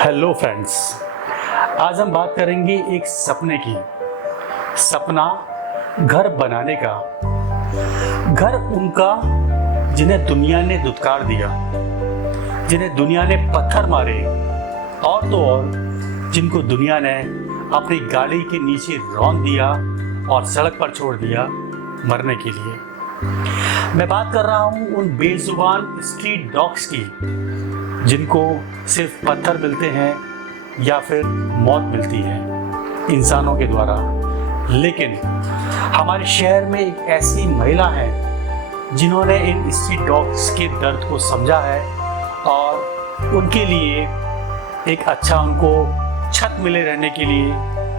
Hello friends, आज हम बात करेंगे एक सपने की। सपना घर बनाने का। घर उनका जिन्हें दुनिया ने दुत्कार दिया, जिन्हें दुनिया ने पत्थर मारे, और तो और जिनको दुनिया ने अपनी गाड़ी के नीचे रौंद दिया और सड़क पर छोड़ दिया मरने के लिए। मैं बात कर रहा हूँ उन बेजुबान स्ट्रीट डॉग्स की जिनको सिर्फ पत्थर मिलते हैं या फिर मौत मिलती है इंसानों के द्वारा। लेकिन हमारे शहर में एक ऐसी महिला है जिन्होंने इन स्ट्रीट डॉग्स के दर्द को समझा है और उनके लिए एक अच्छा उनको छत मिले रहने के लिए,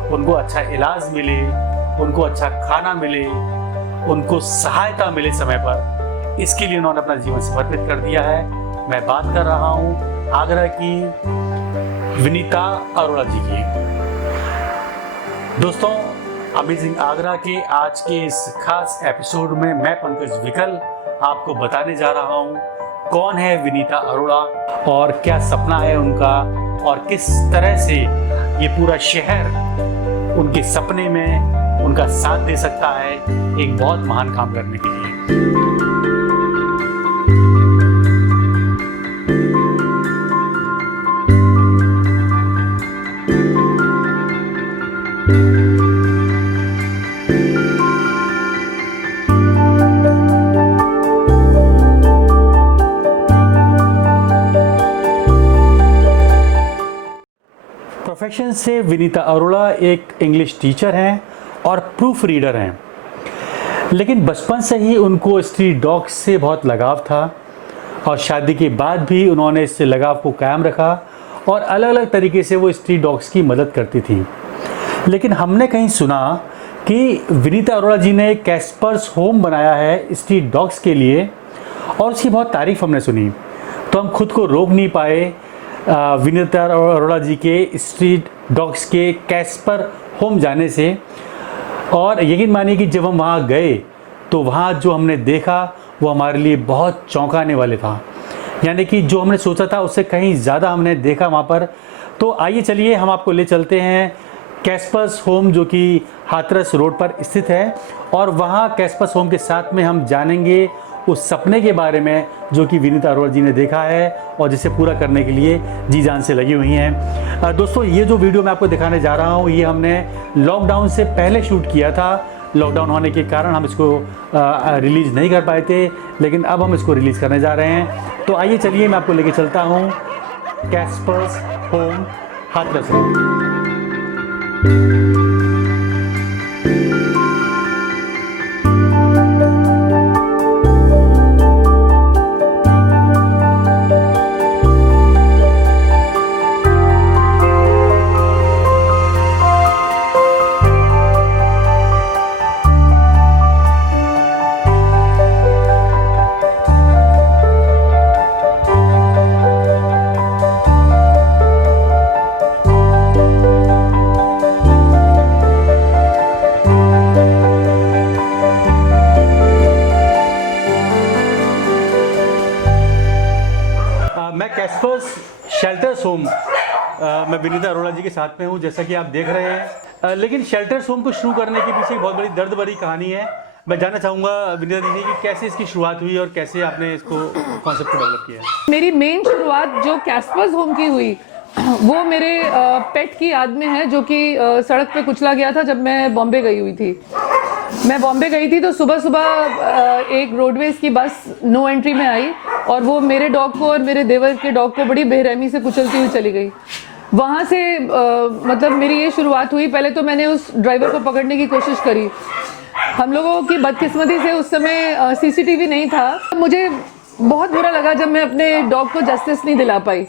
उनको अच्छा इलाज मिले, उनको अच्छा खाना मिले, उनको सहायता मिले समय पर, इसके लिए उन्होंने अपना जीवन समर्पित कर दिया है। मैं बात कर रहा हूँ आगरा की विनीता अरोड़ा जी की। दोस्तों, अमेजिंग आगरा के आज के इस खास एपिसोड में मैं पंकज विकल आपको बताने जा रहा हूँ कौन है विनीता अरोड़ा और क्या सपना है उनका और किस तरह से ये पूरा शहर उनके सपने में उनका साथ दे सकता है एक बहुत महान काम करने के लिए। प्रोफेशन से विनीता अरोड़ा एक इंग्लिश टीचर हैं और प्रूफ रीडर हैं, लेकिन बचपन से ही उनको स्ट्रीट डॉग्स से बहुत लगाव था और शादी के बाद भी उन्होंने इस लगाव को कायम रखा और अलग अलग तरीके से वो स्ट्रीट डॉग्स की मदद करती थी। लेकिन हमने कहीं सुना कि विनीता अरोड़ा जी ने कैस्पर्स होम बनाया है स्ट्रीट डॉग्स के लिए और उसकी बहुत तारीफ हमने सुनी, तो हम खुद को रोक नहीं पाए विनीता अरोड़ा जी के स्ट्रीट डॉग्स के कैस्पर होम जाने से। और यकीन मानिए कि जब हम वहाँ गए तो वहाँ जो हमने देखा वो हमारे लिए बहुत चौंकाने वाले था, यानी कि जो हमने सोचा था उससे कहीं ज़्यादा हमने देखा वहाँ पर। तो आइए चलिए हम आपको ले चलते हैं कैस्पर्स होम जो कि हाथरस रोड पर स्थित है, और वहाँ कैस्पर्स होम के साथ में हम जानेंगे उस सपने के बारे में जो कि विनीता अरोड़ा जी ने देखा है और जिसे पूरा करने के लिए जी जान से लगी हुई हैं। दोस्तों, ये जो वीडियो मैं आपको दिखाने जा रहा हूँ ये हमने लॉकडाउन से पहले शूट किया था। लॉकडाउन होने के कारण हम इसको रिलीज़ नहीं कर पाए थे, लेकिन अब हम इसको रिलीज़ करने जा रहे हैं। तो आइए चलिए मैं आपको लेके चलता हूँ कैस्पर्स होम हाथरस रोड। मैं कैस्पर्स शेल्टर्स होम मैं विनीता अरोड़ा जी के साथ में हूँ, जैसा कि आप देख रहे हैं। लेकिन शेल्टर्स होम को शुरू करने के पीछे एक बहुत बड़ी दर्द भरी कहानी है। मैं जानना चाहूँगा विनीता दीदी कि कैसे इसकी शुरुआत हुई और कैसे आपने इसको कॉन्सेप्ट को डेवलप किया। मेरी मेन शुरुआत जो कैस्पर्स होम की हुई वो मेरे पेट की याद में है, जो कि सड़क पे कुचला गया था जब मैं बॉम्बे गई हुई थी। मैं बॉम्बे गई थी तो सुबह सुबह एक रोडवेज की बस नो एंट्री में आई और वो मेरे डॉग को और मेरे देवर के डॉग को बड़ी बेरहमी से कुचलती हुई चली गई। वहाँ से मतलब मेरी ये शुरुआत हुई। पहले तो मैंने उस ड्राइवर को पकड़ने की कोशिश करी। हम लोगों की बदकिस्मती से उस समय सीसीटीवी नहीं था। मुझे बहुत बुरा लगा जब मैं अपने डॉग को जस्टिस नहीं दिला पाई।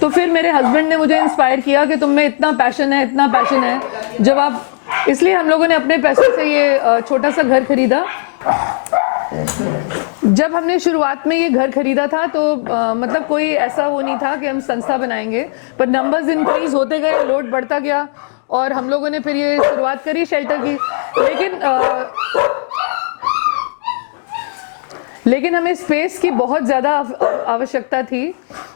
तो फिर मेरे हस्बैंड ने मुझे इंस्पायर किया कि तुम में इतना पैशन है, जब आप, इसलिए हम लोगों ने अपने पैसों से ये छोटा सा घर खरीदा। जब हमने शुरुआत में ये घर खरीदा था तो मतलब कोई ऐसा वो नहीं था कि हम संस्था बनाएंगे, पर नंबर्स इंक्रीज होते गए, लोड बढ़ता गया और हम लोगों ने फिर ये शुरुआत करी शेल्टर की। लेकिन हमें स्पेस की बहुत ज़्यादा आवश्यकता थी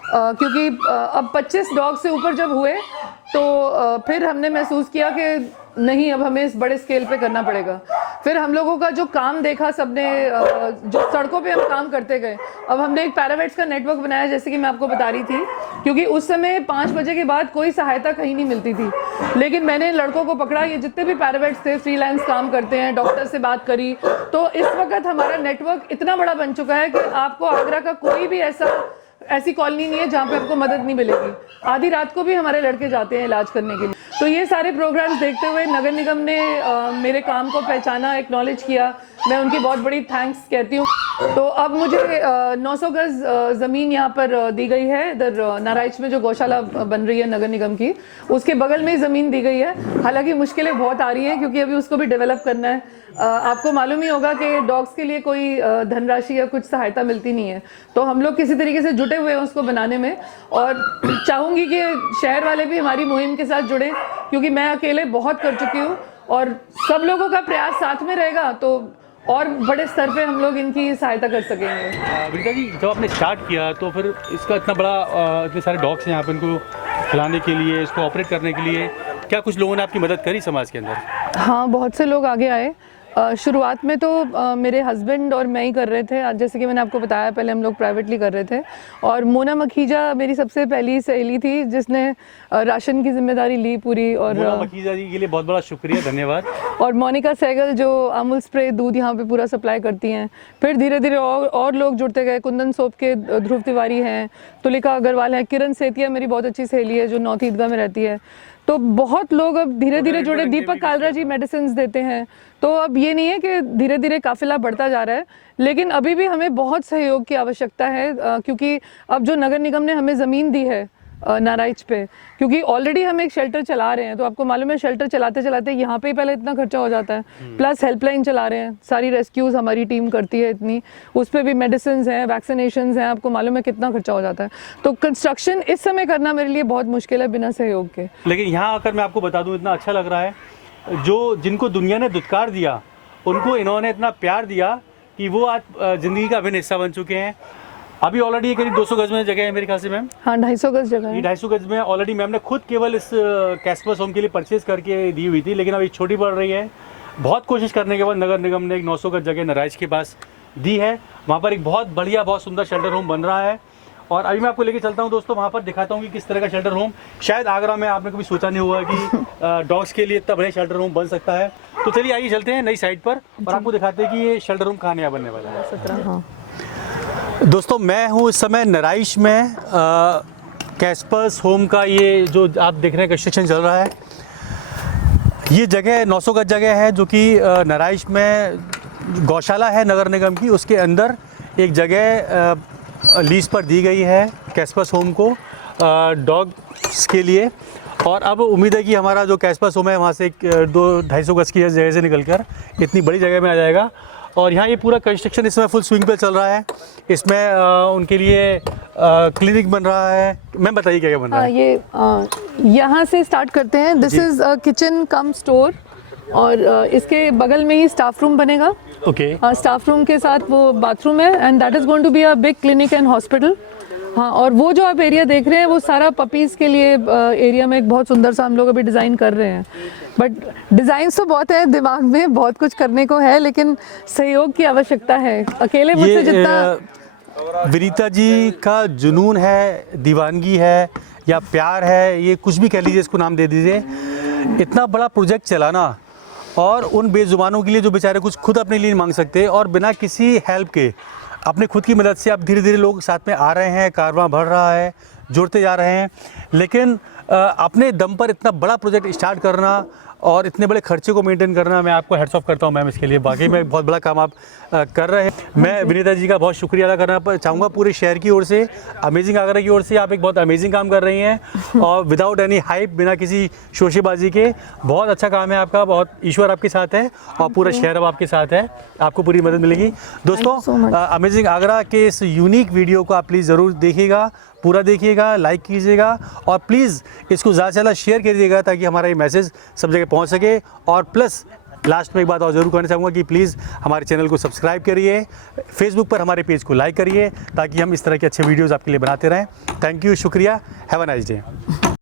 क्योंकि अब 25 डॉग से ऊपर जब हुए तो फिर हमने महसूस किया कि नहीं, अब हमें इस बड़े स्केल पे करना पड़ेगा। फिर हम लोगों का जो काम देखा सबने, जो सड़कों पे हम काम करते गए। अब हमने एक पैरावेट्स का नेटवर्क बनाया, जैसे कि मैं आपको बता रही थी, क्योंकि उस समय 5 बजे के बाद कोई सहायता कहीं नहीं मिलती थी। लेकिन मैंने लड़कों को पकड़ा, ये जितने भी पैरावेट्स थे फ्रीलांस काम करते हैं, डॉक्टर से बात करी, तो इस वक्त हमारा नेटवर्क इतना बड़ा बन चुका है कि आपको आगरा का कोई भी ऐसी कॉलोनी नहीं है जहाँ पे आपको मदद नहीं मिलेगी। आधी रात को भी हमारे लड़के जाते हैं इलाज करने के लिए। तो ये सारे प्रोग्राम्स देखते हुए नगर निगम ने मेरे काम को पहचाना, एक्नॉलेज किया। मैं उनकी बहुत बड़ी थैंक्स कहती हूँ। तो अब मुझे 900 गज ज़मीन यहाँ पर दी गई है, इधर नारायच में जो गौशाला बन रही है नगर निगम की, उसके बगल में ही ज़मीन दी गई है। हालांकि मुश्किलें बहुत आ रही हैं क्योंकि अभी उसको भी डेवलप करना है। आपको मालूम ही होगा कि डॉग्स के लिए कोई धनराशि या कुछ सहायता मिलती नहीं है, तो हम लोग किसी तरीके से जुटे हुए हैं उसको बनाने में। और चाहूँगी कि शहर वाले भी हमारी मुहिम के साथ जुड़ें, क्योंकि मैं अकेले बहुत कर चुकी हूँ और सब लोगों का प्रयास साथ में रहेगा तो और बड़े स्तर पे हम लोग इनकी सहायता कर सकेंगे। विनीता जी, जब आपने स्टार्ट किया तो फिर इसका इतना बड़ा इतने सारे डॉग्स हैं यहाँ पे, इनको खिलाने के लिए, इसको ऑपरेट करने के लिए क्या कुछ लोगों ने आपकी मदद करी समाज के अंदर? हाँ, बहुत से लोग आगे आए। शुरुआत में तो मेरे हस्बैंड और मैं ही कर रहे थे। जैसे कि मैंने आपको बताया, पहले हम लोग प्राइवेटली कर रहे थे। और मोना मखीजा मेरी सबसे पहली सहेली थी जिसने राशन की जिम्मेदारी ली पूरी। और मोना मखीजा जी के लिए बहुत बड़ा शुक्रिया, धन्यवाद। और मोनिका सहगल जो अमूल स्प्रे दूध यहाँ पे पूरा सप्लाई करती हैं। फिर धीरे धीरे और लोग जुड़ते गए। कुंदन सोप के ध्रुव तिवारी हैं, तुलिका अग्रवाल हैं, किरण सेतिया मेरी बहुत अच्छी सहेली है जो नॉर्थ ईदगाह में रहती है। तो बहुत लोग अब धीरे धीरे जुड़े। दीपक कालरा जी मेडिसिन देते हैं। तो अब ये नहीं है कि धीरे धीरे काफिला बढ़ता जा रहा है, लेकिन अभी भी हमें बहुत सहयोग की आवश्यकता है, क्योंकि अब जो नगर निगम ने हमें ज़मीन दी है नारायच पे, क्योंकि ऑलरेडी हम एक शेल्टर चला रहे हैं। तो आपको मालूम है, शेल्टर चलाते चलाते यहाँ पे ही पहले इतना खर्चा हो जाता है, प्लस हेल्पलाइन चला रहे हैं, सारी रेस्क्यूज हमारी टीम करती है इतनी, उस पर भी मेडिसिन हैं, वैक्सीनेशन हैं, आपको मालूम है कितना खर्चा हो जाता है। तो कंस्ट्रक्शन इस समय करना मेरे लिए बहुत मुश्किल है बिना सहयोग के। लेकिन यहाँ आकर मैं आपको बता दूँ, इतना अच्छा लग रहा है। जिनको दुनिया ने दुत्कार दिया, उनको इन्होंने इतना प्यार दिया कि वो आज ज़िंदगी का अभिन्न हिस्सा बन चुके हैं। अभी ऑलरेडी करीब 200 गज में जगह है मेरे ख्याल से मैम। हाँ, 250 गज जगह है। 250 गज में ऑलरेडी मैम ने खुद केवल इस कैस्पर्स होम के लिए परचेज करके दी हुई थी, लेकिन अभी छोटी पड़ रही है। बहुत कोशिश करने के बाद नगर निगम ने एक 900 गज जगह नारायच के पास दी है। वहाँ पर एक बहुत बढ़िया, बहुत सुंदर शेल्टर होम बन रहा है। और अभी मैं आपको लेके चलता हूँ दोस्तों, वहाँ पर दिखाता हूँ कि किस तरह का शेल्टर होम शायद आगरा में आपने कभी सोचा नहीं होगा कि डॉग्स के लिए इतना बड़ा शेल्टर होम बन सकता है। तो चलिए आइए चलते हैं नई साइट पर और आपको दिखाते हैं कि ये शेल्टर होम कहाँ नया बनने वाला है। 17। हाँ दोस्तों, मैं हूँ इस समय नारायच में। कैस्पर्स होम का ये जो आप देख रहे हैं कंस्ट्रक्शन चल रहा है। ये जगह 900 गज जगह है जो कि नारायच में गौशाला है नगर निगम की, उसके अंदर एक जगह लीज पर दी गई है कैस्पर्स होम को डॉग्स के लिए। और अब उम्मीद है कि हमारा जो कैस्पर्स होम है वहाँ से 200-250 गज की जगह से निकलकर इतनी बड़ी जगह में आ जाएगा। और यहाँ ये पूरा कंस्ट्रक्शन इस समय फुल स्विंग पे चल रहा है। इसमें उनके लिए क्लिनिक बन रहा है। मैम बताइए क्या क्या बन रहा है? ये यहाँ से स्टार्ट करते हैं। This is kitchen cum store, और इसके बगल में ही स्टाफ रूम बनेगा। ओके। स्टाफ रूम के साथ वो बाथरूम है, and that is going to be a big clinic and hospital. हाँ, और वो जो आप एरिया देख रहे हैं वो सारा पपीज़ के लिए एरिया में एक बहुत सुंदर सा हम लोग अभी डिज़ाइन कर रहे हैं। बट डिज़ाइंस तो बहुत है दिमाग में, बहुत कुछ करने को है, लेकिन सहयोग की आवश्यकता है। अकेले मुझसे जितना विनीता जी का जुनून है, दीवानगी है या प्यार है, ये कुछ भी कह लीजिए, इसको नाम दे दीजिए। इतना बड़ा प्रोजेक्ट चलाना और उन बेजुबानों के लिए जो बेचारे कुछ खुद अपने लिए नहीं मांग सकते, और बिना किसी हेल्प के अपने खुद की मदद से अब धीरे धीरे लोग साथ में आ रहे हैं, कारवां बढ़ रहा है, जुड़ते जा रहे हैं। लेकिन अपने दम पर इतना बड़ा प्रोजेक्ट स्टार्ट करना और इतने बड़े खर्चे को मेंटेन करना, मैं आपको हेड्स ऑफ करता हूं मैम इसके लिए। बाकी में बहुत बड़ा काम आप कर रहे हैं। मैं विनीता जी का बहुत शुक्रिया अदा करना चाहूँगा पूरे शहर की ओर से, अमेजिंग आगरा की ओर से। आप एक बहुत अमेजिंग काम कर रही हैं और विदाउट एनी हाइप, बिना किसी शोशेबाजी के। बहुत अच्छा काम है आपका, बहुत ईश्वर आपके साथ है और पूरा शहर अब आपके साथ है, आपको पूरी मदद मिलेगी। दोस्तों, अमेजिंग आगरा के इस यूनिक वीडियो को आप प्लीज़ ज़रूर देखिएगा, पूरा देखिएगा, लाइक कीजिएगा और प्लीज़ इसको ज़्यादा से ज़्यादा शेयर करिएगा ताकि हमारा ये मैसेज सब जगह पहुंच सके। और प्लस लास्ट में एक बात और ज़रूर कहना चाहूँगा कि प्लीज़ हमारे चैनल को सब्सक्राइब करिए, फेसबुक पर हमारे पेज को लाइक करिए ताकि हम इस तरह के अच्छे वीडियोज़ आपके लिए बनाते रहें। थैंक यू, शुक्रिया, हैव अ नाइस डे।